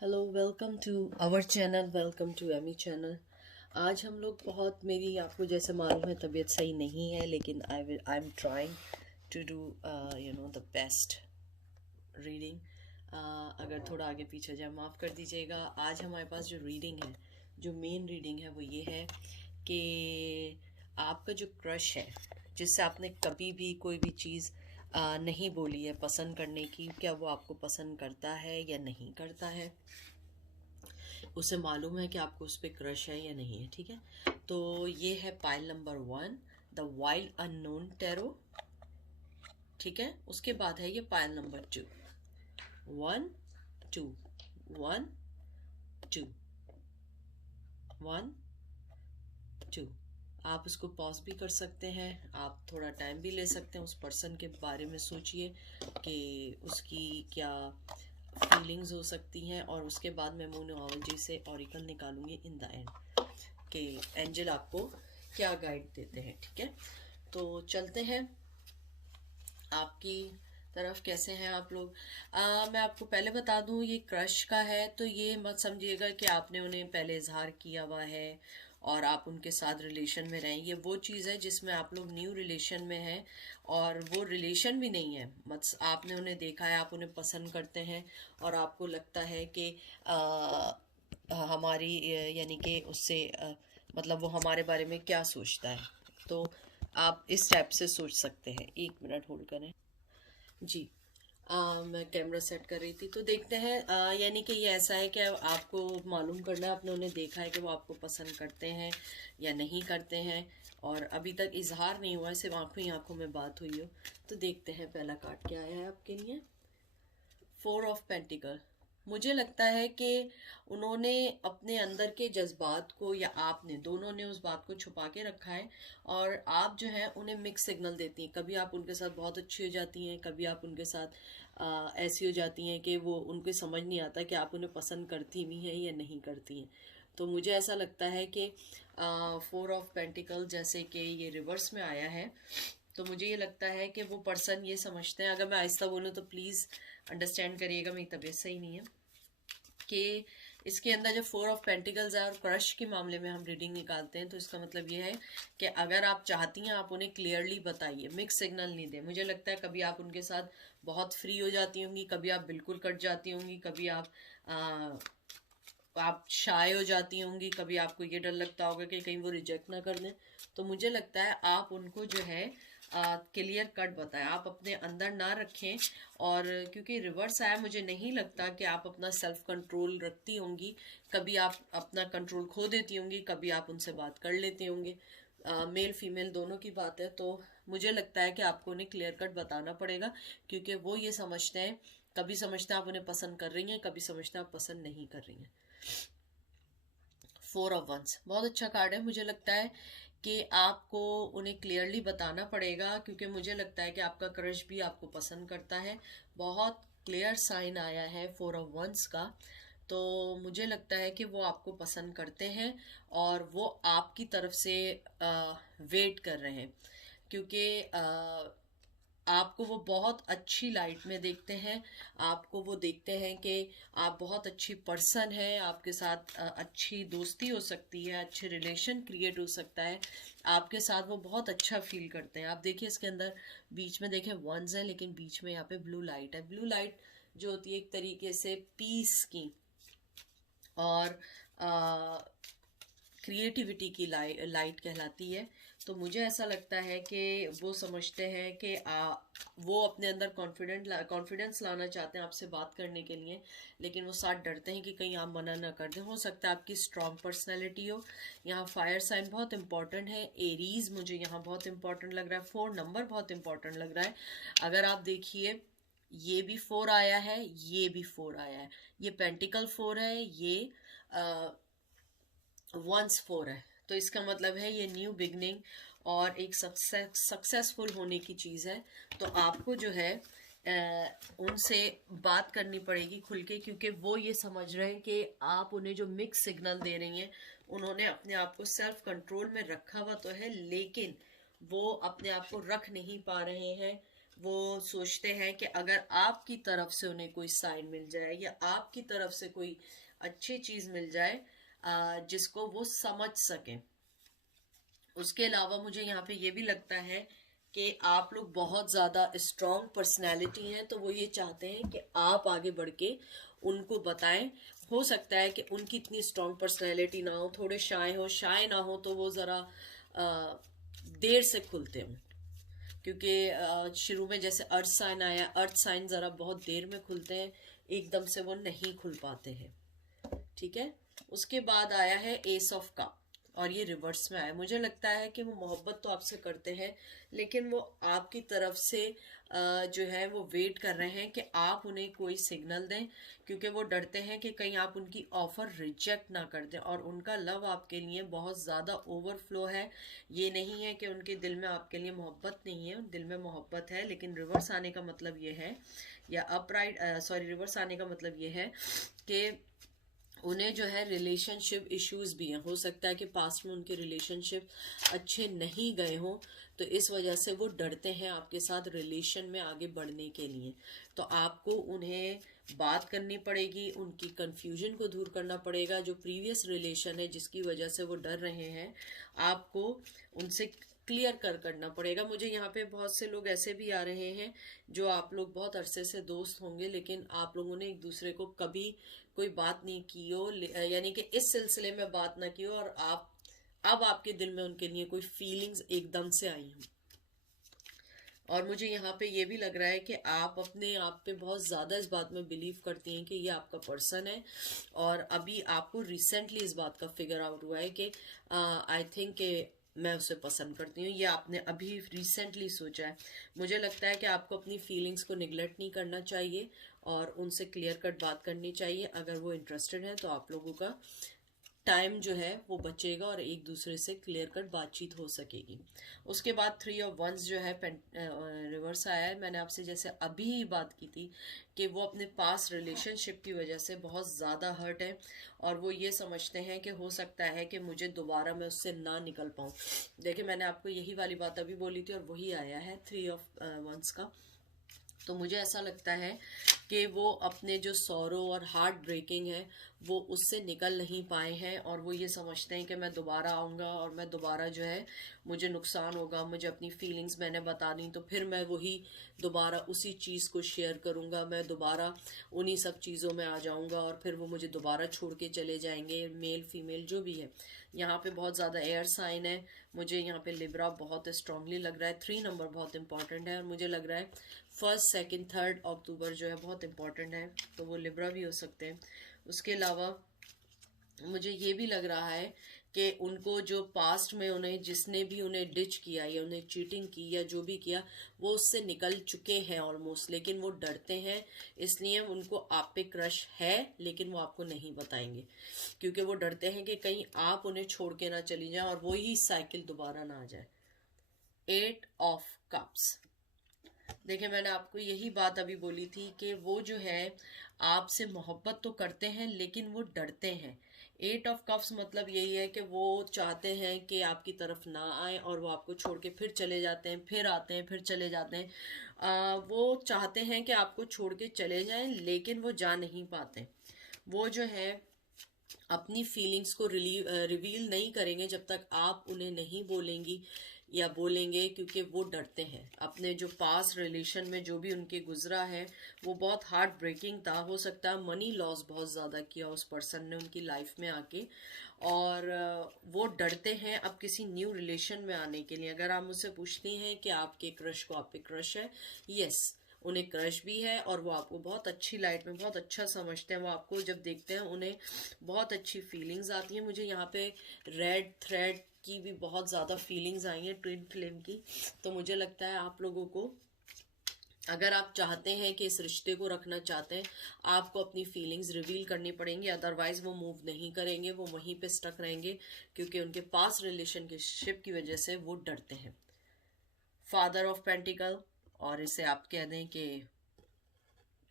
Hello, welcome to our channel, welcome to Amy channel. आज हम लोग मेरी आपको जैसे मालूम है तबीयत सही नहीं है, लेकिन I am trying to do the best reading. अगर थोड़ा आगे पीछे जाए माफ़ कर दीजिएगा। आज हमारे पास जो रीडिंग है, जो मेन रीडिंग है वो ये है कि आपका जो क्रश है, जिससे आपने कभी भी कोई भी चीज़ नहीं बोली है पसंद करने की, क्या वो आपको पसंद करता है या नहीं करता है। उसे मालूम है कि आपको उस पर क्रश है या नहीं है। ठीक है, तो ये है pile number 1, the wild unknown tarot. ठीक है, उसके बाद है ये पाइल नंबर 2, 1 2 1 2 1 2। आप उसको पॉज भी कर सकते हैं, आप थोड़ा टाइम भी ले सकते हैं, उस पर्सन के बारे में सोचिए कि उसकी क्या फीलिंग्स हो सकती हैं। और उसके बाद मैं मोनोलॉजी से ऑरिकल निकालूंगी इन द एंड कि एंजल आपको क्या गाइड देते हैं। ठीक है, तो चलते हैं आपकी तरफ। कैसे हैं आप लोग? मैं आपको पहले बता दूं, ये क्रश का है तो ये मत समझिएगा कि आपने उन्हें पहले इजहार किया हुआ है और आप उनके साथ रिलेशन में रहें। ये वो चीज़ है जिसमें आप लोग न्यू रिलेशन में हैं और वो रिलेशन भी नहीं है। मत आपने उन्हें देखा है, आप उन्हें पसंद करते हैं और आपको लगता है कि हमारी यानी कि उससे मतलब वो हमारे बारे में क्या सोचता है। तो आप इस टाइप से सोच सकते हैं। एक मिनट होल्ड करें जी। मैं कैमरा सेट कर रही थी, तो देखते हैं। यानी कि ये ऐसा है कि आपको मालूम करना है, आपने उन्हें देखा है कि वो आपको पसंद करते हैं या नहीं करते हैं, और अभी तक इजहार नहीं हुआ है, सिर्फ आंखों ही आंखों में बात हुई हो। तो देखते हैं पहला कार्ड क्या आया है आपके लिए। 4 ऑफ पेंटिकल। मुझे लगता है कि उन्होंने अपने अंदर के जज्बात को, या आपने, दोनों ने उस बात को छुपा के रखा है और आप जो है उन्हें मिक्स सिग्नल देती हैं। कभी आप उनके साथ बहुत अच्छी हो जाती हैं, कभी आप उनके साथ ऐसी हो जाती हैं कि वो उनको समझ नहीं आता कि आप उन्हें पसंद करती भी हैं या नहीं करती हैं। तो मुझे ऐसा लगता है कि 4 ऑफ पेंटिकल जैसे कि ये रिवर्स में आया है, तो मुझे ये लगता है कि वो पर्सन ये समझते हैं, अगर मैं आहिस्ता बोलूँ तो प्लीज़ अंडरस्टैंड करिएगा, मेरी तबीयत सही नहीं है, कि इसके अंदर जब 4 ऑफ पेंटिकल्स है और क्रश के मामले में हम रीडिंग निकालते हैं, तो इसका मतलब ये है कि अगर आप चाहती हैं आप उन्हें क्लियरली बताइए, मिक्स सिग्नल नहीं दें। मुझे लगता है कभी आप उनके साथ बहुत फ्री हो जाती होंगी, कभी आप बिल्कुल कट जाती होंगी, कभी आप शाय हो जाती होंगी, कभी आपको ये डर लगता होगा कि कहीं वो रिजेक्ट ना कर दें। तो मुझे लगता है आप उनको जो है क्लियर कट बताएं, आप अपने अंदर ना रखें। और क्योंकि रिवर्स आया, मुझे नहीं लगता कि आप अपना सेल्फ कंट्रोल रखती होंगी। कभी आप अपना कंट्रोल खो देती होंगी, कभी आप उनसे बात कर लेती होंगी। मेल फीमेल दोनों की बात है, तो मुझे लगता है कि आपको उन्हें क्लियर कट बताना पड़ेगा, क्योंकि वो ये समझते हैं, कभी समझते हैं आप उन्हें पसंद कर रही हैं, कभी समझते हैं आप पसंद नहीं कर रही हैं। 4 ऑफ वंस बहुत अच्छा कार्ड है। मुझे लगता है कि आपको उन्हें क्लियरली बताना पड़ेगा, क्योंकि मुझे लगता है कि आपका क्रश भी आपको पसंद करता है। बहुत क्लियर साइन आया है 4 ऑफ वंस का। तो मुझे लगता है कि वो आपको पसंद करते हैं और वो आपकी तरफ से वेट कर रहे हैं, क्योंकि आपको वो बहुत अच्छी लाइट में देखते हैं। आपको वो देखते हैं कि आप बहुत अच्छी पर्सन है, आपके साथ अच्छी दोस्ती हो सकती है, अच्छे रिलेशन क्रिएट हो सकता है, आपके साथ वो बहुत अच्छा फील करते हैं। आप देखिए इसके अंदर बीच में देखें वंस है, लेकिन बीच में यहाँ पे ब्लू लाइट है। ब्लू लाइट जो होती है एक तरीके से पीस की और क्रिएटिविटी की लाइट कहलाती है। तो मुझे ऐसा लगता है कि वो समझते हैं कि वो अपने अंदर कॉन्फिडेंस लाना चाहते हैं आपसे बात करने के लिए, लेकिन वो साथ डरते हैं कि कहीं आप मना ना कर दें। हो सकता है आपकी स्ट्रॉन्ग पर्सनैलिटी हो। यहाँ फायर साइन बहुत इंपॉर्टेंट है, एरीज मुझे यहाँ बहुत इंपॉर्टेंट लग रहा है, 4 नंबर बहुत इंपॉर्टेंट लग रहा है। अगर आप देखिए, ये भी 4 आया है, ये भी 4 आया है, ये पेंटिकल 4 है, ये वंस 4 है। तो इसका मतलब है ये न्यू बिगनिंग और एक सक्सेसफुल होने की चीज़ है। तो आपको जो है उनसे बात करनी पड़ेगी खुल के, क्योंकि वो ये समझ रहे हैं कि आप उन्हें जो मिक्स सिग्नल दे रही हैं, उन्होंने अपने आप को सेल्फ कंट्रोल में रखा हुआ तो है, लेकिन वो अपने आप को रख नहीं पा रहे हैं। वो सोचते हैं कि अगर आपकी तरफ से उन्हें कोई साइन मिल जाए या आपकी तरफ से कोई अच्छी चीज मिल जाए जिसको वो समझ सकें। उसके अलावा मुझे यहाँ पे ये भी लगता है कि आप लोग बहुत ज़्यादा स्ट्रॉन्ग पर्सनैलिटी हैं, तो वो ये चाहते हैं कि आप आगे बढ़ के उनको बताएं। हो सकता है कि उनकी इतनी स्ट्रॉन्ग पर्सनैलिटी ना हो, थोड़े शाय ना हो, तो वो ज़रा देर से खुलते हों। क्योंकि शुरू में जैसे अर्थ साइन आया, अर्थ साइन ज़रा बहुत देर में खुलते हैं, एकदम से वो नहीं खुल पाते हैं। ठीक है, उसके बाद आया है एस ऑफ कप, और ये रिवर्स में आया। मुझे लगता है कि वो मोहब्बत तो आपसे करते हैं, लेकिन वो आपकी तरफ से जो है वो वेट कर रहे हैं कि आप उन्हें कोई सिग्नल दें, क्योंकि वो डरते हैं कि कहीं आप उनकी ऑफर रिजेक्ट ना कर दें। और उनका लव आपके लिए बहुत ज़्यादा ओवरफ्लो है। ये नहीं है कि उनके दिल में आपके लिए मोहब्बत नहीं है, दिल में मोहब्बत है, लेकिन रिवर्स आने का मतलब ये है, या रिवर्स आने का मतलब ये है कि उन्हें जो है रिलेशनशिप इश्यूज भी हैं। हो सकता है कि पास्ट में उनके रिलेशनशिप अच्छे नहीं गए हों, तो इस वजह से वो डरते हैं आपके साथ रिलेशन में आगे बढ़ने के लिए। तो आपको उन्हें बात करनी पड़ेगी, उनकी कंफ्यूजन को दूर करना पड़ेगा। जो प्रीवियस रिलेशन है जिसकी वजह से वो डर रहे हैं, आपको उनसे क्लियर करना पड़ेगा। मुझे यहाँ पे बहुत से लोग ऐसे भी आ रहे हैं जो आप लोग बहुत अरसे से दोस्त होंगे, लेकिन आप लोगों ने एक दूसरे को कभी कोई बात नहीं की हो, यानी कि इस सिलसिले में बात ना की हो, और अब आपके दिल में उनके लिए कोई फीलिंग्स एकदम से आई हो। और मुझे यहाँ पे ये भी लग रहा है कि आप अपने आप पे बहुत ज़्यादा इस बात में बिलीव करती हैं कि ये आपका पर्सन है, और अभी आपको रिसेंटली इस बात का फिगर आउट हुआ है कि आई थिंक कि मैं उसे पसंद करती हूँ। ये आपने अभी रिसेंटली सोचा है। मुझे लगता है कि आपको अपनी फीलिंग्स को निगलेक्ट नहीं करना चाहिए और उनसे क्लियर कट बात करनी चाहिए। अगर वो इंटरेस्टेड है तो आप लोगों का टाइम जो है वो बचेगा और एक दूसरे से क्लियर कट बातचीत हो सकेगी। उसके बाद 3 ऑफ वंस जो है रिवर्स आया है। मैंने आपसे जैसे अभी ही बात की थी कि वो अपने पास रिलेशनशिप की वजह से बहुत ज़्यादा हर्ट है, और वो ये समझते हैं कि हो सकता है कि मुझे दोबारा मैं उससे ना निकल पाऊँ। देखिए, मैंने आपको यही वाली बात अभी बोली थी और वही आया है 3 ऑफ वंस का। तो मुझे ऐसा लगता है कि वो अपने जो सौरो और हार्ट ब्रेकिंग है वो उससे निकल नहीं पाए हैं, और वो ये समझते हैं कि मैं दोबारा आऊँगा और मैं दोबारा जो है मुझे नुकसान होगा, मुझे अपनी फीलिंग्स मैंने बता दी तो फिर मैं वही दोबारा उसी चीज़ को शेयर करूँगा, मैं दोबारा उन्हीं सब चीज़ों में आ जाऊँगा और फिर वो मुझे दोबारा छोड़ के चले जाएंगे, मेल फीमेल जो भी है। यहाँ पे बहुत ज़्यादा एयर साइन है। मुझे यहाँ पे लिब्रा बहुत स्ट्रांगली लग रहा है। 3 नंबर बहुत इंपॉर्टेंट है, और मुझे लग रहा है 1, 2, 3 अक्टूबर जो है बहुत इंपॉर्टेंट है, तो वो लिब्रा भी हो सकते हैं। उसके अलावा मुझे ये भी लग रहा है कि उनको जो पास्ट में उन्हें जिसने भी उन्हें डिच किया या उन्हें चीटिंग की या जो भी किया, वो उससे निकल चुके हैं ऑलमोस्ट, लेकिन वो डरते हैं। इसलिए उनको आप पे क्रश है, लेकिन वो आपको नहीं बताएंगे, क्योंकि वो डरते हैं कि कहीं आप उन्हें छोड़ के ना चली जाए और वही साइकिल दोबारा ना आ जाए। 8 ऑफ कप्स। देखिए, मैंने आपको यही बात अभी बोली थी कि वो जो है आपसे मोहब्बत तो करते हैं लेकिन वो डरते हैं। 8 ऑफ कप्स मतलब यही है कि वो चाहते हैं कि आपकी तरफ ना आए और वो आपको छोड़ के फिर चले जाते हैं, फिर आते हैं, फिर चले जाते हैं। वो चाहते हैं कि आपको छोड़ के चले जाएं, लेकिन वो जा नहीं पाते। वो जो है अपनी फीलिंग्स को रिवील नहीं करेंगे जब तक आप उन्हें नहीं बोलेंगी या बोलेंगे, क्योंकि वो डरते हैं। अपने जो पास रिलेशन में जो भी उनके गुजरा है वो बहुत हार्ट ब्रेकिंग था। हो सकता है मनी लॉस बहुत ज़्यादा किया उस पर्सन ने उनकी लाइफ में आके, और वो डरते हैं अब किसी न्यू रिलेशन में आने के लिए। अगर आप मुझसे पूछती हैं कि आपके क्रश को आप पे क्रश है, यस, उन्हें क्रश भी है, और वो आपको बहुत अच्छी लाइट में बहुत अच्छा समझते हैं। वो आपको जब देखते हैं उन्हें बहुत अच्छी फीलिंग्स आती हैं। मुझे यहाँ पे रेड थ्रेड की भी बहुत ज़्यादा फीलिंग्स आई हैं, ट्विन फ्लेम की। तो मुझे लगता है आप लोगों को, अगर आप चाहते हैं कि इस रिश्ते को रखना चाहते हैं, आपको अपनी फीलिंग्स रिवील करनी पड़ेंगी, अदरवाइज वो मूव नहीं करेंगे, वो वहीं पे स्टक रहेंगे, क्योंकि उनके पास रिलेशनशिप की वजह से वो डरते हैं। फादर ऑफ पेंटिकल, और इसे आप कह दें कि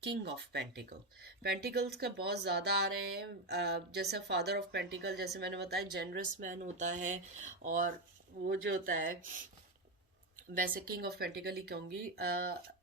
किंग ऑफ पेंटिकल। पेंटिकल्स का बहुत ज़्यादा आ रहे हैं। जैसे फादर ऑफ पेंटिकल, जैसे मैंने बताया, जेनरस मैन होता है, और वो जो होता है, वैसे किंग ऑफ पेंटिकल ही कहूँगी।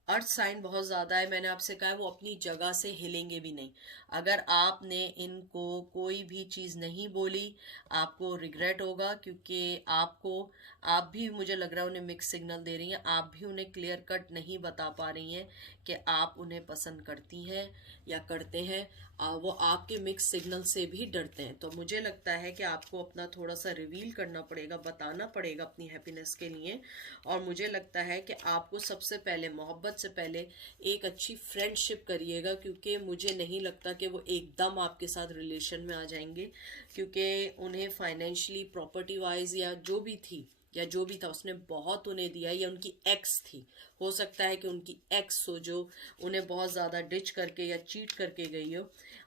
अर्थ साइन बहुत ज़्यादा है, मैंने आपसे कहा है वो अपनी जगह से हिलेंगे भी नहीं। अगर आपने इनको कोई भी चीज़ नहीं बोली, आपको रिग्रेट होगा, क्योंकि आप भी, मुझे लग रहा है, उन्हें मिक्स सिग्नल दे रही हैं। आप भी उन्हें क्लियर कट नहीं बता पा रही हैं कि आप उन्हें पसंद करती हैं या करते हैं। वो आपके मिक्स सिग्नल से भी डरते हैं। तो मुझे लगता है कि आपको अपना थोड़ा सा रिवील करना पड़ेगा, बताना पड़ेगा अपनी हैप्पीनेस के लिए। और मुझे लगता है कि आपको सबसे पहले, मोहब्बत से पहले, एक अच्छी फ्रेंडशिप करिएगा, क्योंकि मुझे नहीं लगता कि वो एकदम आपके साथ रिलेशन में आ जाएंगे, क्योंकि उन्हें फाइनेंशियली, प्रॉपर्टी वाइज या जो भी थी या जो भी था उसने बहुत उन्हें दिया, या उनकी एक्स थी, हो सकता है कि उनकी एक्स हो जो उन्हें बहुत ज़्यादा डिच करके या चीट करके गई हो।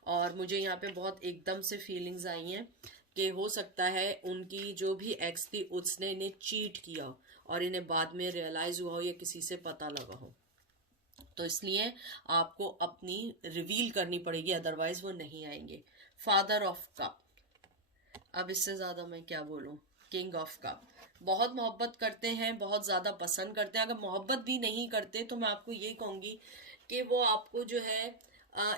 और मुझे यहाँ पे बहुत एकदम से फीलिंग्स आई हैं कि हो सकता है उनकी जो भी एक्स थी उसने इन्हें चीट किया हो और इन्हें बाद में रियलाइज हुआ हो या किसी से पता लगा हो। तो इसलिए आपको अपनी रिवील करनी पड़ेगी, अदरवाइज वो नहीं आएंगे। फादर ऑफ कप, अब इससे ज्यादा मैं क्या बोलूं। किंग ऑफ कप, बहुत मोहब्बत करते हैं, बहुत ज्यादा पसंद करते हैं। अगर मोहब्बत भी नहीं करते तो मैं आपको ये कहूंगी कि वो आपको जो है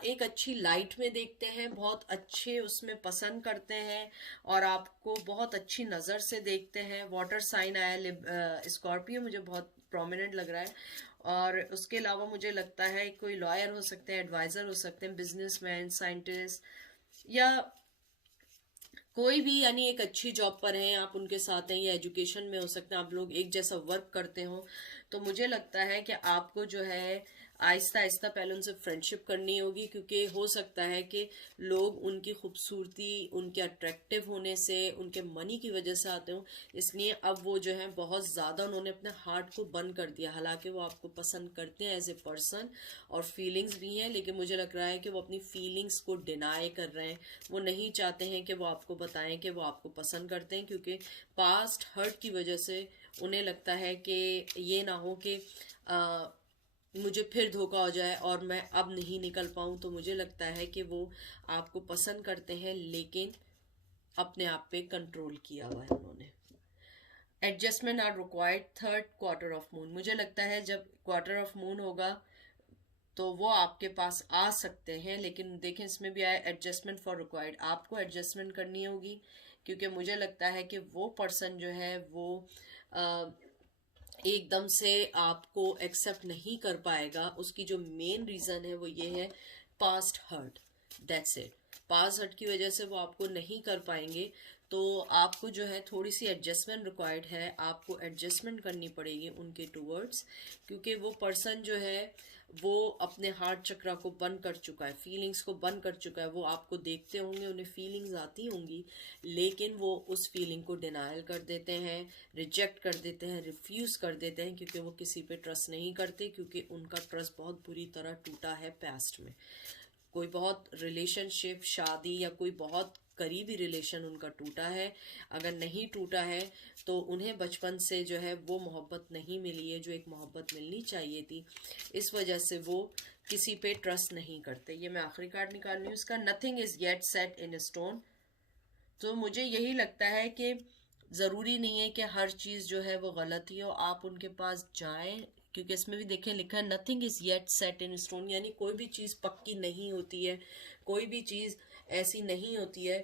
एक अच्छी लाइट में देखते हैं, बहुत अच्छे उसमें पसंद करते हैं और आपको बहुत अच्छी नज़र से देखते हैं। वाटर साइन आया स्कॉर्पियो, मुझे बहुत प्रोमिनेंट लग रहा है। और उसके अलावा मुझे लगता है कोई लॉयर हो सकते हैं, एडवाइज़र हो सकते हैं, बिजनेसमैन, साइंटिस्ट, या कोई भी, यानी एक अच्छी जॉब पर हैं आप, उनके साथ हैं, या एजुकेशन में हो सकते हैं, आप लोग एक जैसा वर्क करते हो। तो मुझे लगता है कि आपको जो है आहिस्ता आहिस्ता पहले उनसे फ्रेंडशिप करनी होगी, क्योंकि हो सकता है कि लोग उनकी खूबसूरती, उनके अट्रैक्टिव होने से, उनके मनी की वजह से आते हो। इसलिए अब वो जो है बहुत ज़्यादा उन्होंने अपने हार्ट को बंद कर दिया। हालांकि वो आपको पसंद करते हैं एज ए पर्सन और फीलिंग्स भी हैं, लेकिन मुझे लग रहा है कि वो अपनी फीलिंग्स को डिनाई कर रहे हैं। वो नहीं चाहते हैं कि वो आपको बताएं कि वो आपको पसंद करते हैं, क्योंकि पास्ट हर्ट की वजह से उन्हें लगता है कि ये ना हो कि मुझे फिर धोखा हो जाए और मैं अब नहीं निकल पाऊं। तो मुझे लगता है कि वो आपको पसंद करते हैं, लेकिन अपने आप पे कंट्रोल किया हुआ है उन्होंने। Adjustment are required, third quarter of moon, मुझे लगता है जब क्वार्टर ऑफ मून होगा तो वो आपके पास आ सकते हैं। लेकिन देखें, इसमें भी आया एडजस्टमेंट फॉर रिक्वायर्ड, आपको एडजस्टमेंट करनी होगी, क्योंकि मुझे लगता है कि वो पर्सन जो है वो एकदम से आपको एक्सेप्ट नहीं कर पाएगा। उसकी जो मेन रीज़न है वो ये है, past hurt, that's it. Past hurt की वजह से वो आपको नहीं कर पाएंगे। तो आपको जो है थोड़ी सी एडजस्टमेंट रिक्वायर्ड है, आपको एडजस्टमेंट करनी पड़ेगी उनके टूवर्ड्स, क्योंकि वो पर्सन जो है वो अपने हार्ट चक्रा को बंद कर चुका है, फीलिंग्स को बंद कर चुका है। वो आपको देखते होंगे, उन्हें फीलिंग्स आती होंगी, लेकिन वो उस फीलिंग को डिनायल कर देते हैं, रिजेक्ट कर देते हैं, रिफ्यूज कर देते हैं, क्योंकि वो किसी पे ट्रस्ट नहीं करते, क्योंकि उनका ट्रस्ट बहुत बुरी तरह टूटा है पास्ट में। कोई बहुत रिलेशनशिप, शादी या कोई बहुत करीबी रिलेशन उनका टूटा है। अगर नहीं टूटा है तो उन्हें बचपन से जो है वो मोहब्बत नहीं मिली है जो एक मोहब्बत मिलनी चाहिए थी। इस वजह से वो किसी पे ट्रस्ट नहीं करते। ये मैं आखिरी कार्ड निकाल रही हूँ इसका, nothing is yet set in stone. तो मुझे यही लगता है कि ज़रूरी नहीं है कि हर चीज़ जो है वो गलत ही हो, आप उनके पास जाएं, क्योंकि इसमें भी देखें लिखा है nothing is yet set in stone, यानी कोई भी चीज़ पक्की नहीं होती है, कोई भी चीज़ ऐसी नहीं होती है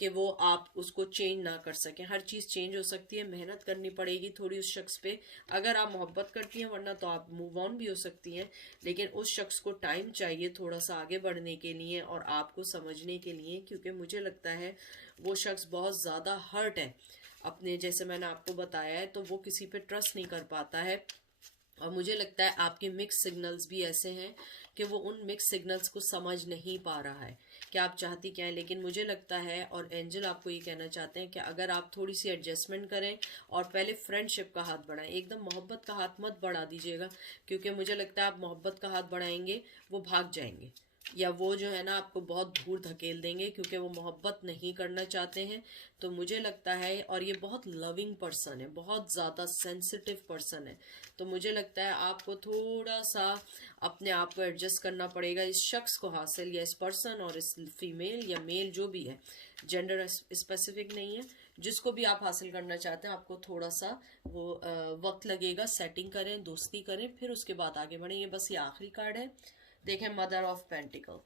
कि वो आप उसको चेंज ना कर सकें। हर चीज़ चेंज हो सकती है, मेहनत करनी पड़ेगी थोड़ी उस शख्स पे, अगर आप मोहब्बत करती हैं, वरना तो आप मूव ऑन भी हो सकती हैं। लेकिन उस शख्स को टाइम चाहिए थोड़ा सा आगे बढ़ने के लिए और आपको समझने के लिए, क्योंकि मुझे लगता है वो शख्स बहुत ज़्यादा हर्ट है अपने, जैसे मैंने आपको बताया है, तो वो किसी पे ट्रस्ट नहीं कर पाता है। और मुझे लगता है आपके मिक्स सिग्नल्स भी ऐसे हैं कि वो उन मिक्स सिग्नल्स को समझ नहीं पा रहा है कि आप चाहती क्या है। लेकिन मुझे लगता है, और एंजल आपको ये कहना चाहते हैं कि अगर आप थोड़ी सी एडजस्टमेंट करें और पहले फ्रेंडशिप का हाथ बढ़ाएं, एकदम मोहब्बत का हाथ मत बढ़ा दीजिएगा, क्योंकि मुझे लगता है आप मोहब्बत का हाथ बढ़ाएंगे वो भाग जाएंगे, या वो जो है ना आपको बहुत दूर धकेल देंगे, क्योंकि वो मोहब्बत नहीं करना चाहते हैं। तो मुझे लगता है, और ये बहुत लविंग पर्सन है, बहुत ज़्यादा सेंसिटिव पर्सन है, तो मुझे लगता है आपको थोड़ा सा अपने आप को एडजस्ट करना पड़ेगा इस शख्स को हासिल, या इस पर्सन और इस फीमेल या मेल जो भी है, जेंडर स्पेसिफिक नहीं है, जिसको भी आप हासिल करना चाहते हैं आपको थोड़ा सा वो वक्त लगेगा, सेटिंग करें, दोस्ती करें, फिर उसके बाद आगे बढ़ें। ये बस ये आखिरी कार्ड है, देखें, मदर ऑफ पेंटिकल।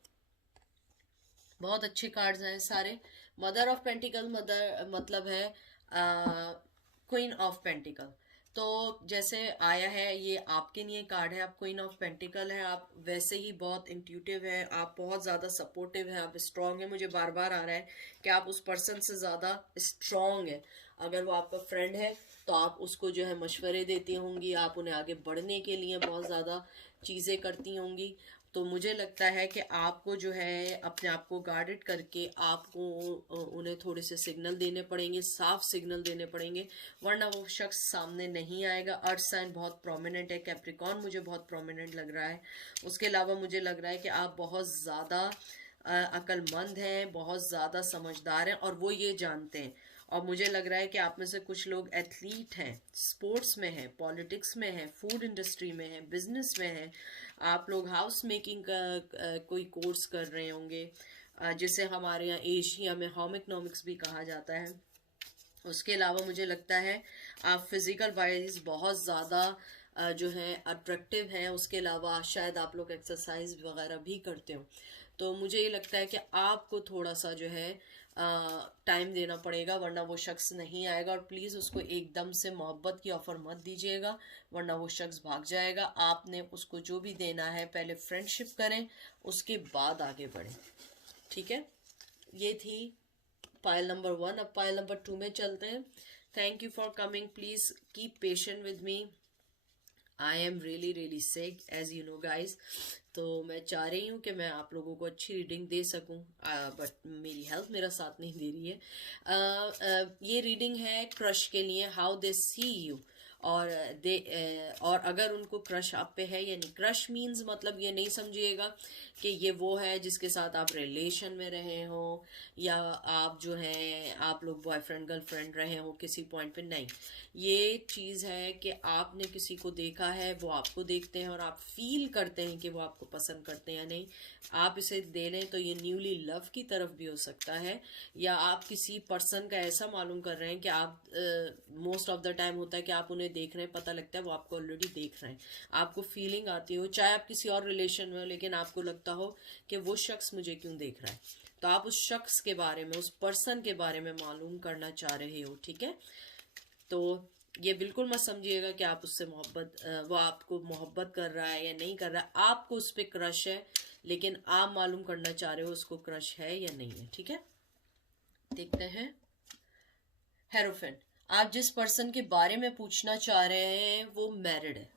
बहुत अच्छे कार्ड्स हैं सारे। मदर ऑफ पेंटिकल मदर मतलब है क्वीन ऑफ पेंटिकल। तो जैसे आया है ये आपके लिए कार्ड है, आप क्वीन ऑफ पेंटिकल है, आप वैसे ही बहुत इंट्यूटिव है, आप बहुत ज़्यादा सपोर्टिव है, आप स्ट्रांग है। मुझे बार बार आ रहा है कि आप उस पर्सन से ज़्यादा स्ट्रांग है। अगर वो आपका फ्रेंड है तो आप उसको जो है मशवरे देती होंगी, आप उन्हें आगे बढ़ने के लिए बहुत ज़्यादा चीज़ें करती होंगी। तो मुझे लगता है कि आपको जो है अपने आप को गार्डेड करके आपको उन्हें थोड़े से सिग्नल देने पड़ेंगे, साफ सिग्नल देने पड़ेंगे, वरना वो शख्स सामने नहीं आएगा। अर्थ साइन बहुत प्रोमिनेंट है, कैप्रिकॉन मुझे बहुत प्रोमिनेंट लग रहा है। उसके अलावा मुझे लग रहा है कि आप बहुत ज़्यादा अक्लमंद हैं, बहुत ज़्यादा समझदार हैं और वो ये जानते हैं। और मुझे लग रहा है कि आप में से कुछ लोग एथलीट हैं, स्पोर्ट्स में हैं, पॉलिटिक्स में हैं, फूड इंडस्ट्री में हैं, बिजनेस में हैं। आप लोग हाउस मेकिंग का कोई कोर्स कर रहे होंगे, जिसे हमारे यहाँ एशिया में होम इकोनॉमिक्स भी कहा जाता है। उसके अलावा मुझे लगता है आप फिजिकल वाइज बहुत ज़्यादा जो है अट्रैक्टिव हैं। उसके अलावा शायद आप लोग एक्सरसाइज वगैरह भी करते हो। तो मुझे ये लगता है कि आपको थोड़ा सा जो है टाइम देना पड़ेगा, वरना वो शख्स नहीं आएगा। और प्लीज़ उसको एकदम से मोहब्बत की ऑफ़र मत दीजिएगा, वरना वो शख्स भाग जाएगा। आपने उसको जो भी देना है पहले फ्रेंडशिप करें, उसके बाद आगे बढ़ें, ठीक है। ये थी पाइल नंबर 1। अब पाइल नंबर 2 में चलते हैं। Thank you for coming, please keep patient with me. I am really sick as you know guys. तो मैं चाह रही हूँ कि मैं आप लोगों को अच्छी रीडिंग दे सकूँ, बट मेरी हेल्थ मेरा साथ नहीं दे रही है। ये रीडिंग है क्रश के लिए, हाउ दे सी यू। और और अगर उनको क्रश आप पे है, यानी क्रश मीन्स मतलब ये नहीं समझिएगा कि ये वो है जिसके साथ आप रिलेशन में रहे हो, या आप जो है आप लोग बॉयफ्रेंड गर्लफ्रेंड रहे हो किसी पॉइंट पे, नहीं। ये चीज़ है कि आपने किसी को देखा है, वो आपको देखते हैं और आप फील करते हैं कि वो आपको पसंद करते हैं या नहीं। आप इसे दे लें तो ये न्यूली लव की तरफ भी हो सकता है, या आप किसी पर्सन का ऐसा मालूम कर रहे हैं कि आप मोस्ट ऑफ द टाइम होता है कि आप उन्हें देख रहे हैं, पता लगता है वो आपको ऑलरेडी देख रहे हैं। आपको फीलिंग आती हो, चाहे आप किसी और रिलेशन में हो, लेकिन आपको लगता हो कि वो शख्स मुझे क्यों देख रहा है। तो आप उस शख्स के बारे में, उस पर्सन के बारे में मालूम करना चाह रहे हो, ठीक है। तो ये बिल्कुल मत समझिएगा कि आप उससे मोहब्बत, वो आपको मोहब्बत कर रहा है या नहीं कर रहा है। आपको उस पर क्रश है, लेकिन आप मालूम करना चाह रहे हो उसको क्रश है या नहीं है, ठीक है। देखते हैं हेरोफेंट। आप जिस पर्सन के बारे में पूछना चाह रहे हैं वो मैरिड है।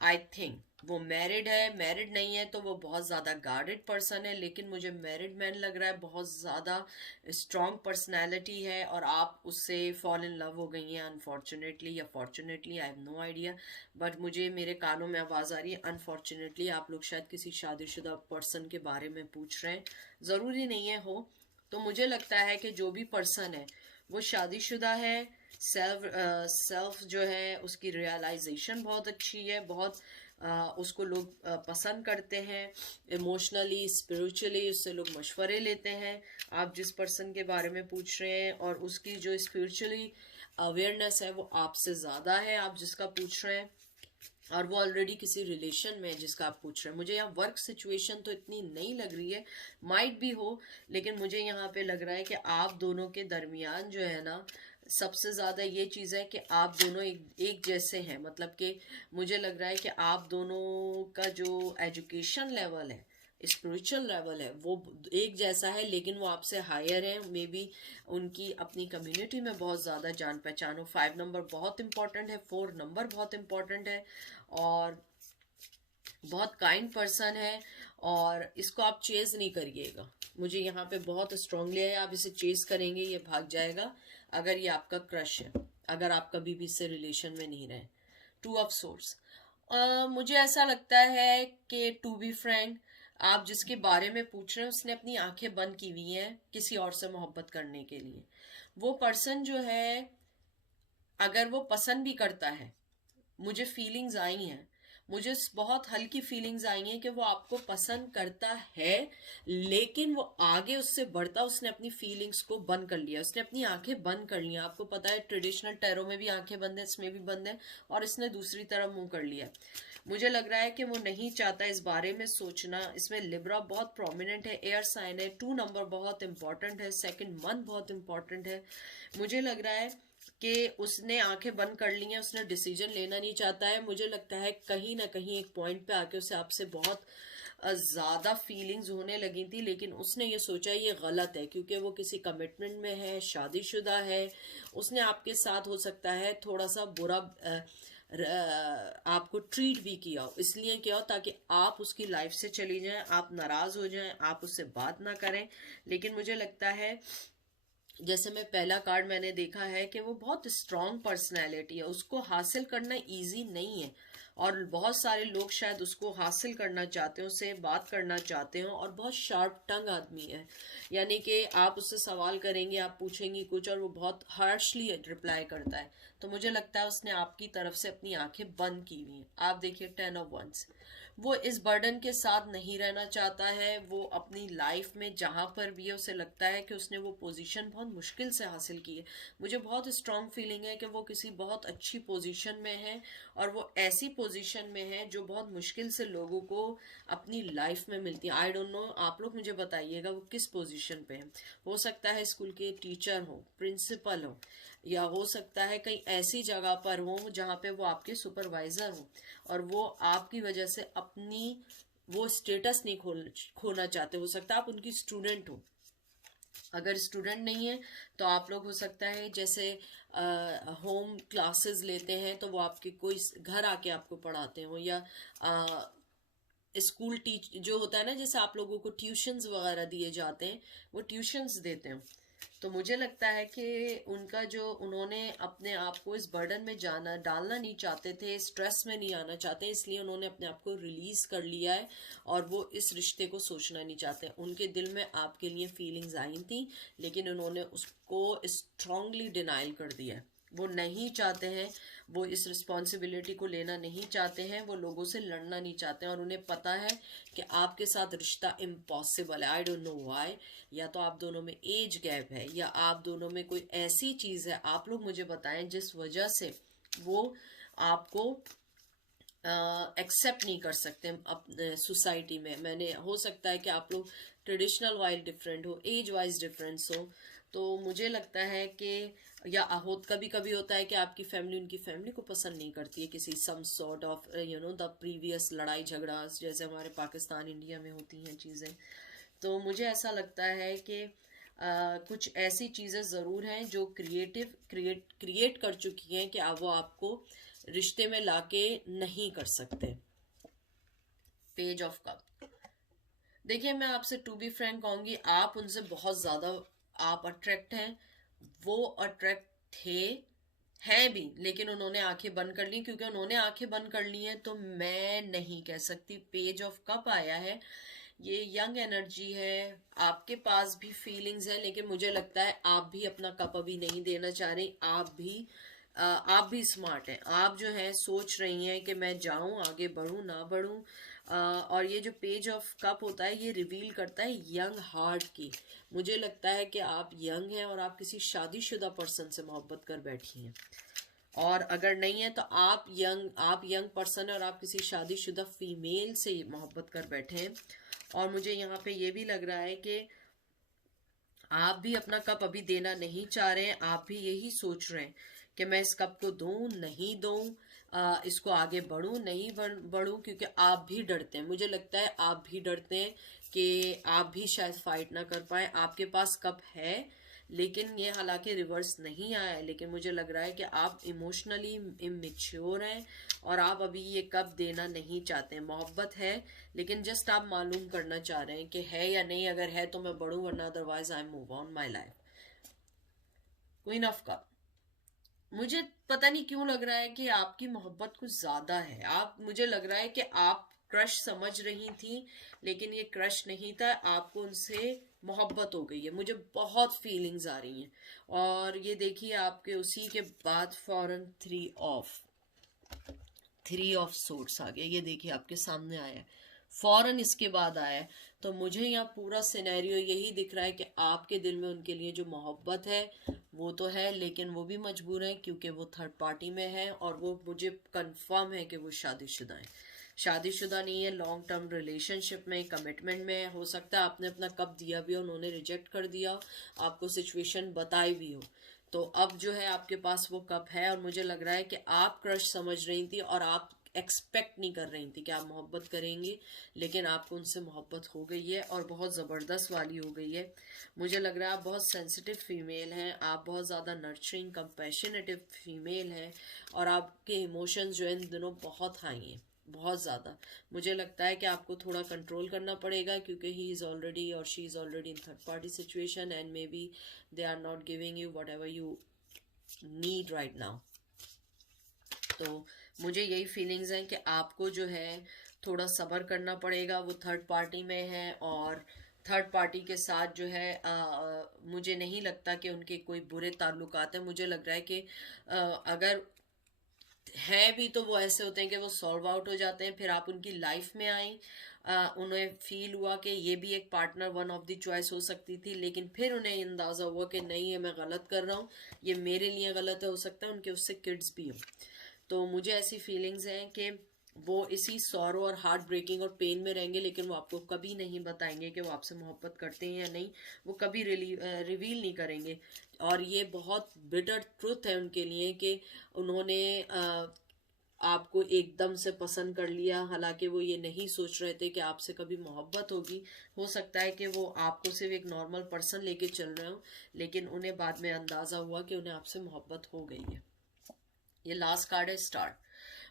आई थिंक वो मैरिड है। मैरिड नहीं है तो वो बहुत ज़्यादा गार्डेड पर्सन है, लेकिन मुझे मैरिड मैन लग रहा है। बहुत ज़्यादा स्ट्रॉन्ग पर्सनैलिटी है और आप उससे फॉल इन लव हो गई हैं, अनफॉर्चुनेटली या fortunately, I have no idea. But मुझे मेरे कानों में आवाज़ आ रही है अनफॉर्चुनेटली आप लोग शायद किसी शादीशुदा पर्सन के बारे में पूछ रहे हैं। ज़रूरी नहीं है हो। तो मुझे लगता है कि जो भी पर्सन है वो शादीशुदा है, सेल्फ जो है उसकी रियलाइजेशन बहुत अच्छी है, बहुत उसको लोग पसंद करते हैं, इमोशनली स्पिरिचुअली उससे लोग मशवरे लेते हैं। आप जिस पर्सन के बारे में पूछ रहे हैं और उसकी जो स्पिरिचुअली अवेयरनेस है वो आपसे ज़्यादा है, आप जिसका पूछ रहे हैं, और वो ऑलरेडी किसी रिलेशन में है जिसका आप पूछ रहे हैं। मुझे यहाँ वर्क सिचुएशन तो इतनी नहीं लग रही है, माइट भी हो, लेकिन मुझे यहाँ पे लग रहा है कि आप दोनों के दरमियान जो है ना, सबसे ज़्यादा ये चीज़ है कि आप दोनों एक जैसे हैं। मतलब कि मुझे लग रहा है कि आप दोनों का जो एजुकेशन लेवल है, स्पिरिचुअल लेवल है, वो एक जैसा है, लेकिन वो आपसे हायर है। मे बी उनकी अपनी कम्युनिटी में बहुत ज़्यादा जान पहचान हो। 5 नंबर बहुत इंपॉर्टेंट है, 4 नंबर बहुत इंपॉर्टेंट है, और बहुत काइंड पर्सन है, और इसको आप चेज नहीं करिएगा। मुझे यहाँ पे बहुत स्ट्रांगली है, आप इसे चेज करेंगे ये भाग जाएगा अगर ये आपका क्रश है, अगर आप कभी भी इससे रिलेशन में नहीं रहे। 2 ऑफ सोर्स। मुझे ऐसा लगता है कि टू बी फ्रैंक, आप जिसके बारे में पूछ रहे हैं उसने अपनी आंखें बंद की हुई हैं किसी और से मोहब्बत करने के लिए। वो पर्सन जो है, अगर वो पसंद भी करता है, मुझे फीलिंग्स आई हैं, मुझे बहुत हल्की फीलिंग्स आई हैं कि वो आपको पसंद करता है, लेकिन वो आगे उससे बढ़ता, उसने अपनी फीलिंग्स को बंद कर लिया, उसने अपनी आंखें बंद कर लिया। आपको पता है ट्रेडिशनल टैरो में भी आंखें बंद है, इसमें भी बंद है, और इसने दूसरी तरफ मुंह कर लिया। मुझे लग रहा है कि वो नहीं चाहता इस बारे में सोचना। इसमें लिब्रा बहुत प्रोमिनेंट है, एयर साइन है, 2 नंबर बहुत इंपॉर्टेंट है, सेकंड मंथ बहुत इंपॉर्टेंट है। मुझे लग रहा है कि उसने आंखें बंद कर ली हैं, उसने डिसीजन लेना नहीं चाहता है। मुझे लगता है कहीं ना कहीं एक पॉइंट पे आके उसे आपसे बहुत ज्यादा फीलिंग्स होने लगी थी, लेकिन उसने ये सोचा ये गलत है, क्योंकि वो किसी कमिटमेंट में है, शादीशुदा है। उसने आपके साथ हो सकता है थोड़ा सा बुरा आपको ट्रीट भी किया हो, इसलिए किया हो ताकि आप उसकी लाइफ से चली जाएं, आप नाराज हो जाएं, आप उससे बात ना करें। लेकिन मुझे लगता है, जैसे मैं पहला कार्ड मैंने देखा है कि वो बहुत स्ट्रांग पर्सनैलिटी है, उसको हासिल करना इजी नहीं है, और बहुत सारे लोग शायद उसको हासिल करना चाहते हो, उससे बात करना चाहते हो, और बहुत शार्प टंग आदमी है। यानी कि आप उससे सवाल करेंगे, आप पूछेंगी कुछ, और वो बहुत हार्शली रिप्लाई करता है। तो मुझे लगता है उसने आपकी तरफ से अपनी आंखें बंद की हुई हैं। आप देखिए 10 ऑफ वंस, वो इस बर्डन के साथ नहीं रहना चाहता है। वो अपनी लाइफ में जहां पर भी है, उसे लगता है कि उसने वो पोजीशन बहुत मुश्किल से हासिल की है। मुझे बहुत स्ट्रांग फीलिंग है कि वो किसी बहुत अच्छी पोजीशन में है, और वो ऐसी पोजीशन में है जो बहुत मुश्किल से लोगों को अपनी लाइफ में मिलती है। आई डोंट नो, आप लोग मुझे बताइएगा वो किस पोजीशन पे है। हो सकता है स्कूल के टीचर हो, प्रिंसिपल हो, या हो सकता है कहीं ऐसी जगह पर हो जहाँ पे वो आपके सुपरवाइजर हो, और वो आपकी वजह से अपनी वो स्टेटस नहीं खोना चाहते। हो सकता है आप उनकी स्टूडेंट हो। अगर स्टूडेंट नहीं है तो आप लोग हो सकता है जैसे होम क्लासेस लेते हैं, तो वो आपके कोई घर आके आपको पढ़ाते हो, या स्कूल टीच जो होता है ना, जैसे आप लोगों को ट्यूशंस वगैरह दिए जाते हैं, वो ट्यूशंस देते हैं। तो मुझे लगता है कि उनका जो उन्होंने अपने आप को इस बर्डन में जाना डालना नहीं चाहते थे, स्ट्रेस में नहीं आना चाहते, इसलिए उन्होंने अपने आप को रिलीज कर लिया है, और वो इस रिश्ते को सोचना नहीं चाहते। उनके दिल में आपके लिए फीलिंग्स आई थी, लेकिन उन्होंने उसको स्ट्रांगली डिनाइल कर दिया है। वो नहीं चाहते हैं, वो इस रिस्पॉन्सिबिलिटी को लेना नहीं चाहते हैं, वो लोगों से लड़ना नहीं चाहते हैं, और उन्हें पता है कि आपके साथ रिश्ता इम्पॉसिबल है। आई डोंट नो व्हाई, या तो आप दोनों में एज गैप है, या आप दोनों में कोई ऐसी चीज है, आप लोग मुझे बताएं जिस वजह से वो आपको एक्सेप्ट नहीं कर सकते अपने सोसाइटी में। मैंने हो सकता है कि आप लोग ट्रेडिशनल वाइज डिफरेंट हो, एज वाइज डिफरेंस हो। तो मुझे लगता है कि या कभी कभी होता है कि आपकी फैमिली उनकी फैमिली को पसंद नहीं करती है, किसी some sort of the previous लड़ाई झगड़ा, जैसे हमारे पाकिस्तान इंडिया में होती हैं चीज़ें। तो मुझे ऐसा लगता है कि कुछ ऐसी चीज़ें ज़रूर हैं जो क्रिएट कर चुकी हैं कि वो आपको रिश्ते में लाके नहीं कर सकते। पेज ऑफ कप, देखिए मैं आपसे टू बी फ्रैंक कहूंगी, आप उनसे बहुत ज्यादा आप अट्रैक्ट हैं, वो अट्रैक्ट थे, हैं भी, लेकिन उन्होंने आंखें बंद कर ली। क्योंकि उन्होंने आंखें बंद कर ली हैं तो मैं नहीं कह सकती। पेज ऑफ कप आया है, ये यंग एनर्जी है, आपके पास भी फीलिंग्स है, लेकिन मुझे लगता है आप भी अपना कप अभी नहीं देना चाह रही। आप भी स्मार्ट हैं, आप जो है सोच रही हैं कि मैं जाऊं, आगे बढ़ूं ना बढ़ूं। और ये जो पेज ऑफ कप होता है ये रिवील करता है यंग हार्ट की। मुझे लगता है कि आप यंग हैं और आप किसी शादीशुदा पर्सन से मोहब्बत कर बैठी हैं, और अगर नहीं है तो आप यंग पर्सन है और आप किसी शादीशुदा फीमेल से मोहब्बत कर बैठे हैं। और मुझे यहाँ पे ये भी लग रहा है कि आप भी अपना कप अभी देना नहीं चाह रहे हैं, आप भी यही सोच रहे हैं कि मैं इस कप को दूं नहीं दूं, इसको आगे बढ़ूं नहीं बढ़ूं, क्योंकि आप भी डरते हैं। मुझे लगता है आप भी डरते हैं कि आप भी शायद फाइट ना कर पाए। आपके पास कप है, लेकिन ये हालांकि रिवर्स नहीं आया है, लेकिन मुझे लग रहा है कि आप इमोशनली इमेच्योर हैं और आप अभी ये कप देना नहीं चाहते हैं। मोहब्बत है, लेकिन जस्ट आप मालूम करना चाह रहे हैं कि है या नहीं, अगर है तो मैं बढ़ूं, वरना otherwise I move on my life. Queen of cup, मुझे पता नहीं क्यों लग रहा है कि आपकी मोहब्बत कुछ ज्यादा है। मुझे लग रहा है कि आप क्रश समझ रही थी, लेकिन ये क्रश नहीं था, आपको उनसे मोहब्बत हो गई है। मुझे बहुत फीलिंग्स आ रही हैं। और ये देखिए आपके उसी के बाद फौरन 3 ऑफ सोर्ड्स आ गया, ये देखिए आपके सामने आया है, फौरन इसके बाद आया है। तो मुझे यहाँ पूरा सिनेरियो यही दिख रहा है कि आपके दिल में उनके लिए जो मोहब्बत है वो तो है, लेकिन वो भी मजबूर हैं क्योंकि वो थर्ड पार्टी में है, और वो मुझे कंफर्म है कि वो शादीशुदा है। शादीशुदा नहीं है, लॉन्ग टर्म रिलेशनशिप में, कमिटमेंट में हो सकता है आपने अपना कप दिया भी हो, उन्होंने रिजेक्ट कर दिया, आपको सिचुएशन बताई भी हो। तो अब जो है आपके पास वो कप है, और मुझे लग रहा है कि आप क्रश समझ रही थी और आप एक्सपेक्ट नहीं कर रही थी कि आप मोहब्बत करेंगे, लेकिन आपको उनसे मोहब्बत हो गई है, और बहुत ज़बरदस्त वाली हो गई है। मुझे लग रहा है आप बहुत सेंसिटिव फीमेल हैं, आप बहुत ज़्यादा नर्चरिंग कंपैशनेटिव फीमेल हैं, और आपके इमोशंस जो है इन दिनों बहुत हाई हैं, बहुत ज़्यादा। मुझे लगता है कि आपको थोड़ा कंट्रोल करना पड़ेगा, क्योंकि ही इज़ ऑलरेडी और she is already in third party situation, and maybe they are not giving you whatever you need right now. तो मुझे यही फीलिंग्स हैं कि आपको जो है थोड़ा सब्र करना पड़ेगा, वो थर्ड पार्टी में है, और थर्ड पार्टी के साथ जो है मुझे नहीं लगता कि उनके कोई बुरे ताल्लुकात हैं। मुझे लग रहा है कि अगर हैं भी तो वो ऐसे होते हैं कि वो सॉल्व आउट हो जाते हैं, फिर आप उनकी लाइफ में आई, उन्हें फील हुआ कि ये भी एक partner one of the choice हो सकती थी, लेकिन फिर उन्हें अंदाज़ा हुआ कि नहीं, ये मैं गलत कर रहा हूँ, ये मेरे लिए गलत है, हो सकता है उनके उससे किड्स भी हों। तो मुझे ऐसी फीलिंग्स हैं कि वो इसी सॉरो और हार्ट ब्रेकिंग और पेन में रहेंगे, लेकिन वो आपको कभी नहीं बताएंगे कि वो आपसे मोहब्बत करते हैं या नहीं, वो कभी रिवील नहीं करेंगे। और ये बहुत बिटर ट्रुथ है उनके लिए कि उन्होंने आपको एकदम से पसंद कर लिया, हालांकि वो ये नहीं सोच रहे थे कि आपसे कभी मोहब्बत होगी। हो सकता है कि वो आपको सिर्फ एक नॉर्मल पर्सन लेके चल रहे हो, लेकिन उन्हें बाद में अंदाज़ा हुआ कि उन्हें आपसे मोहब्बत हो गई है। ये लास्ट कार्ड है स्टार।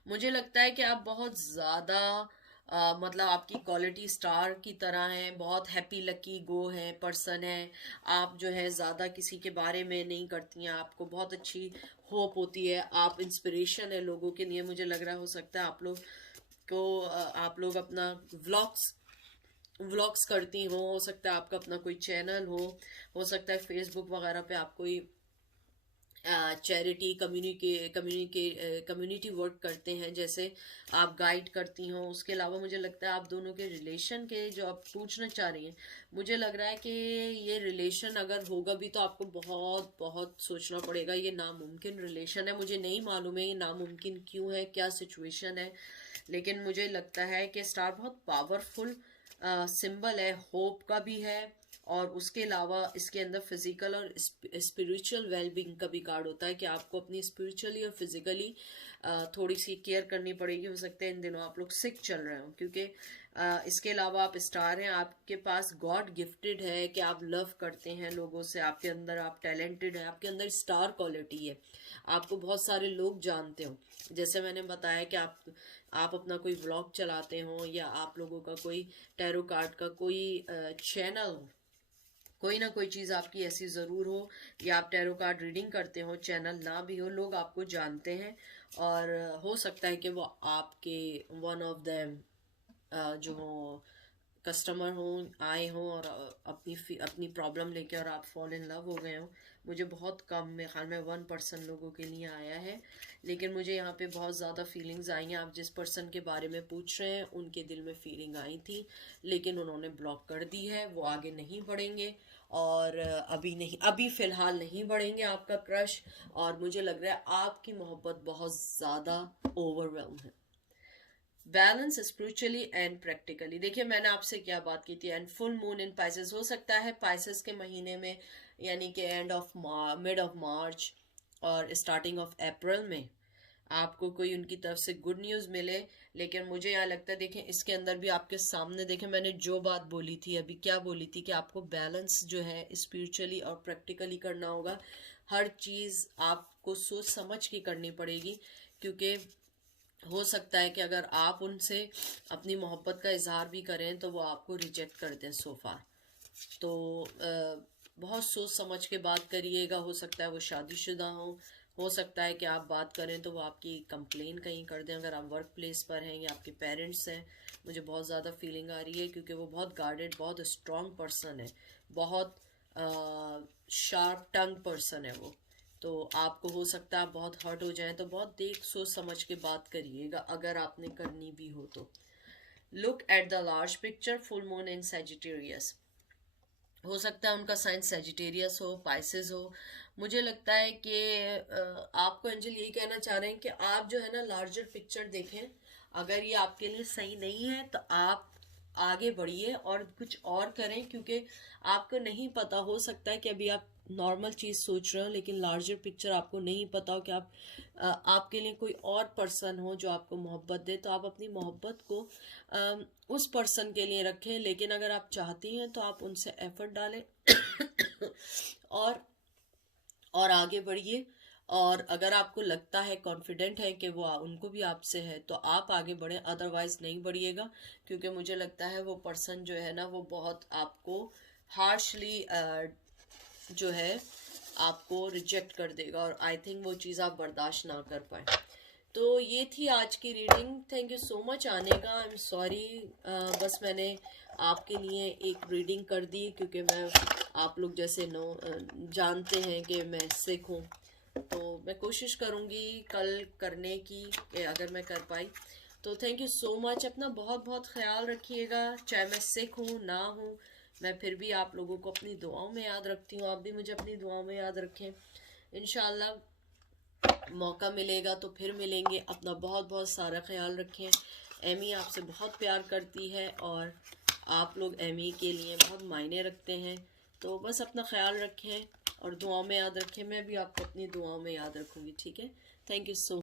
मुझे लगता है कि आप बहुत ज़्यादा मतलब आपकी क्वालिटी स्टार की तरह है, बहुत हैप्पी लकी गो है पर्सन है। आप जो है ज़्यादा किसी के बारे में नहीं करती हैं, आपको बहुत अच्छी होप होती है, आप इंस्पिरेशन है लोगों के लिए। मुझे लग रहा हो सकता है आप लोग को आप लोग अपना व्लॉग्स करती हो सकता है आपका अपना कोई चैनल हो सकता है फेसबुक वगैरह पे आप कोई चैरिटी कम्युनिटी वर्क करते हैं, जैसे आप गाइड करती हो। उसके अलावा मुझे लगता है आप दोनों के रिलेशन के जो आप पूछना चाह रही हैं, मुझे लग रहा है कि ये रिलेशन अगर होगा भी तो आपको बहुत बहुत सोचना पड़ेगा। ये नामुमकिन रिलेशन है, मुझे नहीं मालूम है ये नामुमकिन क्यों है, क्या सिचुएशन है, लेकिन मुझे लगता है कि स्टार बहुत पावरफुल सिंबल है, होप का भी है, और उसके अलावा इसके अंदर फिजिकल और स्पिरिचुअल वेलबींग का भी कार्ड होता है कि आपको अपनी स्पिरिचुअली और फिजिकली थोड़ी सी केयर करनी पड़ेगी। हो सकता है इन दिनों आप लोग सिक चल रहे हो, क्योंकि इसके अलावा आप स्टार हैं, आपके पास गॉड गिफ्टेड है कि आप लव करते हैं लोगों से, आपके अंदर आप टैलेंटेड हैं, आपके अंदर स्टार क्वालिटी है, आपको बहुत सारे लोग जानते हो। जैसे मैंने बताया कि आप अपना कोई व्लॉग चलाते हो, या आप लोगों का कोई टैरो कार्ड का कोई चैनल हो, कोई ना कोई चीज़ आपकी ऐसी ज़रूर हो, या आप टैरो कार्ड रीडिंग करते हो, चैनल ना भी हो, लोग आपको जानते हैं, और हो सकता है कि वो आपके वन ऑफ देम जो कस्टमर हो आए हो, और अपनी प्रॉब्लम लेके और आप फॉल इन लव हो गए हो। मुझे बहुत कम, मेरे ख्याल में 1% लोगों के लिए आया है, लेकिन मुझे यहाँ पे बहुत ज़्यादा फीलिंग्स आई हैं। आप जिस पर्सन के बारे में पूछ रहे हैं उनके दिल में फीलिंग आई थी, लेकिन उन्होंने ब्लॉक कर दी है, वो आगे नहीं बढ़ेंगे, और अभी फ़िलहाल नहीं बढ़ेंगे आपका क्रश। और मुझे लग रहा है आपकी मोहब्बत बहुत ज़्यादा ओवरवेल्म है। Balance spiritually and practically. देखिए मैंने आपसे क्या बात की थी, and full moon in Pisces. हो सकता है पाइसेस के महीने में, यानी कि मिड ऑफ मार्च और स्टार्टिंग ऑफ अप्रैल में आपको कोई उनकी तरफ से गुड न्यूज़ मिले, लेकिन मुझे यहाँ लगता है, देखें इसके अंदर भी आपके सामने, देखें मैंने जो बात बोली थी अभी, क्या बोली थी कि आपको बैलेंस जो है स्पिरिचुअली और प्रैक्टिकली करना होगा। हर चीज़ आपको सोच समझ के करनी पड़ेगी, क्योंकि हो सकता है कि अगर आप उनसे अपनी मोहब्बत का इजहार भी करें तो वो आपको रिजेक्ट कर दें सोफा। तो बहुत सोच समझ के बात करिएगा। हो सकता है वो शादीशुदा हो सकता है कि आप बात करें तो वो आपकी कंप्लेन कहीं कर दें, अगर आप वर्क प्लेस पर हैं या आपके पेरेंट्स हैं। मुझे बहुत ज़्यादा फीलिंग आ रही है, क्योंकि वो बहुत गार्डेड, बहुत स्ट्रॉन्ग पर्सन है, बहुत शार्प टंग पर्सन है वो, तो आपको हो सकता है आप बहुत हर्ट हो जाएं, तो बहुत देख सोच समझ के बात करिएगा अगर आपने करनी भी हो तो। Look at the large picture, full moon in Sagittarius. हो सकता है उनका साइन सेजिटेरियस हो, पाइसेस हो। मुझे लगता है कि आपको एंजल यही कहना चाह रहे हैं कि आप जो है ना लार्जर पिक्चर देखें। अगर ये आपके लिए सही नहीं है तो आप आगे बढ़िए और कुछ और करें, क्योंकि आपको नहीं पता, हो सकता है कि अभी आप नॉर्मल चीज़ सोच रहे हो लेकिन लार्जर पिक्चर आपको नहीं पता हो कि आपके लिए कोई और पर्सन हो जो आपको मोहब्बत दे, तो आप अपनी मोहब्बत को उस पर्सन के लिए रखें। लेकिन अगर आप चाहती हैं तो आप उनसे एफर्ट डालें और और आगे बढ़िए। और अगर आपको लगता है, कॉन्फिडेंट है कि वो उनको भी आपसे है, तो आप आगे बढ़ें, अदरवाइज नहीं बढ़िएगा। क्योंकि मुझे लगता है वो पर्सन जो है ना वो बहुत आपको हार्शली जो है आपको रिजेक्ट कर देगा, और आई थिंक वो चीज़ आप बर्दाश्त ना कर पाए। तो ये थी आज की reading. Thank you so much आने का। आई एम सॉरी, बस मैंने आपके लिए एक रीडिंग कर दी, क्योंकि मैं, आप लोग जैसे जानते हैं कि मैं सिक हूँ, तो मैं कोशिश करूँगी कल करने की, कि अगर मैं कर पाई तो। Thank you so much. अपना बहुत बहुत ख्याल रखिएगा, चाहे मैं सिक हूँ ना हूँ, मैं फिर भी आप लोगों को अपनी दुआओं में याद रखती हूँ। आप भी मुझे अपनी दुआओं में याद रखें। इंशाल्लाह मौका मिलेगा तो फिर मिलेंगे। अपना बहुत बहुत सारा ख्याल रखें। एमी आपसे बहुत प्यार करती है और आप लोग एमी के लिए बहुत मायने रखते हैं। तो बस अपना ख्याल रखें और दुआओं में याद रखें। मैं भी आपको अपनी दुआओं में याद रखूँगी, ठीक है। Thank you so